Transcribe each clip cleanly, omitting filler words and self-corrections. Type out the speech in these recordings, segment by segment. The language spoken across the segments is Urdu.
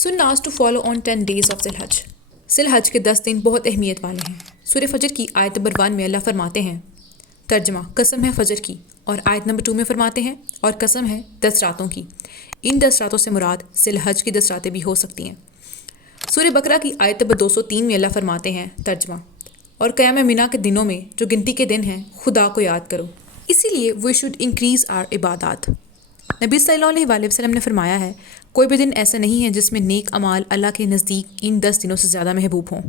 سناس to follow on 10 days of ذی الحج. ذی الحج کے 10 دن بہت اہمیت والے ہیں. سورہ فجر کی آیت نمبر 1 میں اللہ فرماتے ہیں ترجمہ قسم ہے فجر کی، اور آیت نمبر 2 میں فرماتے ہیں اور قسم ہے 10 راتوں کی. ان 10 راتوں سے مراد ذی الحج کی 10 راتیں بھی ہو سکتی ہیں. سورہ بقرہ کی آیت نمبر 203 میں اللہ فرماتے ہیں ترجمہ اور قیام منا کے دنوں میں جو گنتی کے دن ہیں خدا کو یاد کرو. اسی لیے وی شوڈ انکریز آر عبادات. نبی صلی اللہ علیہ وسلم نے فرمایا ہے کوئی بھی دن ایسا نہیں ہے جس میں نیک اعمال اللہ کے نزدیک ان 10 دنوں سے زیادہ محبوب ہوں.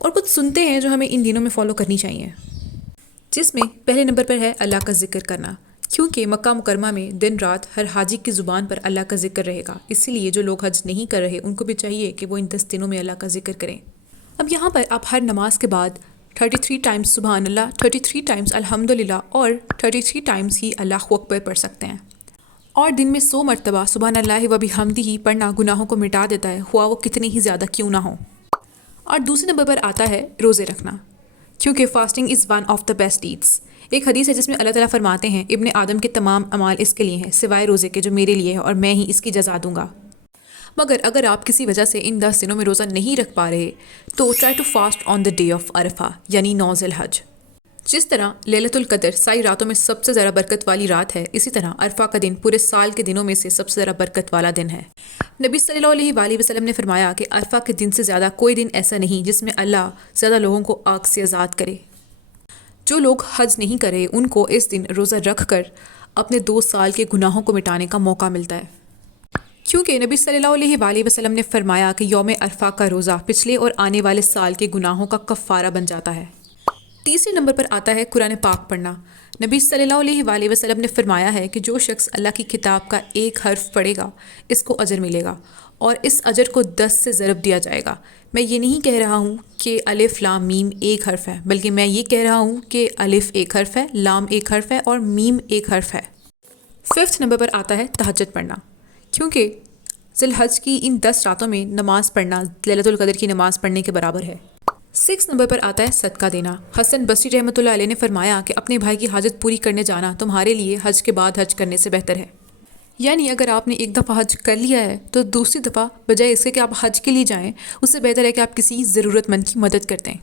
اور کچھ سنتے ہیں جو ہمیں ان دنوں میں فالو کرنی چاہیے، جس میں پہلے نمبر پر ہے اللہ کا ذکر کرنا، کیونکہ مکہ مکرمہ میں دن رات ہر حاجی کی زبان پر اللہ کا ذکر رہے گا. اسی لیے جو لوگ حج نہیں کر رہے ان کو بھی چاہیے کہ وہ ان 10 دنوں میں اللہ کا ذکر کریں. اب یہاں پر آپ ہر نماز کے بعد 33 ٹائمز سبحان اللہ، 33 ٹائمز الحمدللہ اور 33 ٹائمز ہی اللہ اکبر پڑھ سکتے ہیں. اور دن میں 100 مرتبہ سبحان اللہ و بحمدہ پڑھنا گناہوں کو مٹا دیتا ہے، ہوا وہ کتنے ہی زیادہ کیوں نہ ہو. اور دوسرے نمبر پر آتا ہے روزے رکھنا، کیونکہ fasting is one of the best deeds. ایک حدیث ہے جس میں اللہ تعالیٰ فرماتے ہیں ابن آدم کے تمام اعمال اس کے لیے ہیں سوائے روزے کے جو میرے لیے ہے اور میں ہی اس کی جزا دوں گا. مگر اگر آپ کسی وجہ سے ان 10 دنوں میں روزہ نہیں رکھ پا رہے تو try to fast on the day of عرفہ یعنی 9 ذی الحج. جس طرح لیلۃ القدر ساری راتوں میں سب سے زیادہ برکت والی رات ہے، اسی طرح عرفہ کا دن پورے سال کے دنوں میں سے سب سے زیادہ برکت والا دن ہے. نبی صلی اللہ علیہ وسلم نے فرمایا کہ عرفہ کے دن سے زیادہ کوئی دن ایسا نہیں جس میں اللہ زیادہ لوگوں کو آگ سے آزاد کرے. جو لوگ حج نہیں کرے ان کو اس دن روزہ رکھ کر اپنے 2 سال کے گناہوں کو مٹانے کا موقع ملتا ہے، کیونکہ نبی صلی اللہ علیہ وسلم نے فرمایا کہ یوم عرفہ کا روزہ پچھلے اور آنے والے سال کے گناہوں کا کفارہ بن جاتا ہے. تیسرے نمبر پر آتا ہے قرآن پاک پڑھنا. نبی صلی اللہ علیہ وسلم نے فرمایا ہے کہ جو شخص اللہ کی کتاب کا ایک حرف پڑھے گا اس کو اجر ملے گا، اور اس اجر کو 10 سے ضرب دیا جائے گا. میں یہ نہیں کہہ رہا ہوں کہ الف لام میم ایک حرف ہے، بلکہ میں یہ کہہ رہا ہوں کہ الف ایک حرف ہے، لام ایک حرف ہے اور میم ایک حرف ہے. 5 نمبر پر آتا ہے تہجد پڑھنا، کیونکہ ذی الحج کی ان 10 راتوں میں نماز پڑھنا لیلۃ القدر کی نماز پڑھنے کے برابر ہے. 6 نمبر پر آتا ہے صدقہ دینا. حسن بصری رحمۃ اللہ علیہ نے فرمایا کہ اپنے بھائی کی حاجت پوری کرنے جانا تمہارے لیے حج کے بعد حج کرنے سے بہتر ہے. یعنی اگر آپ نے ایک دفعہ حج کر لیا ہے تو دوسری دفعہ بجائے اس کے کہ آپ حج کے لیے جائیں، اس سے بہتر ہے کہ آپ کسی ضرورت مند کی مدد کرتے ہیں.